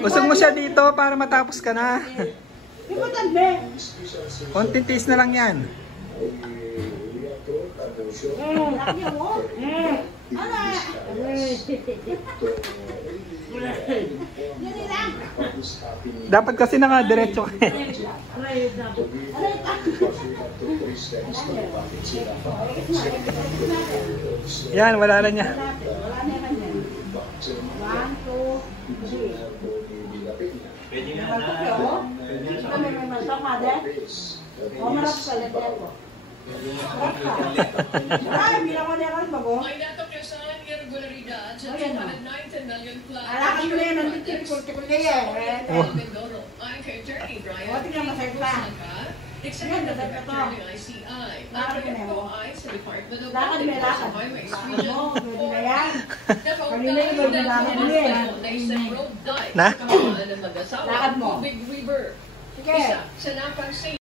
Usog mo siya dito para matapos ka na. Konting tiis na lang yan. Dapat kasi nakadiretso ka. Yan, wala na niya. 1, 2, 3. Pwede nga na. Ay, bilang ko na rin bago. May natokyasan irregularidad sa 290 million plus. Alakan mo na yan, ang tikul-tikul na yan. Mindoro. Ayon kay Attorney Brian Buti nga masaya pa. Executive Director ng ICI. Ang proyekto ay sa Department of Lakad may lakad. Highways Lakad Region mo, pwede na yan. 4. Kanina yung pwede lakad mo yan. Na isang road dive Na? sa kawalan ng mag-asawa Lakad mo. Big River. Sige. Isa sa napansin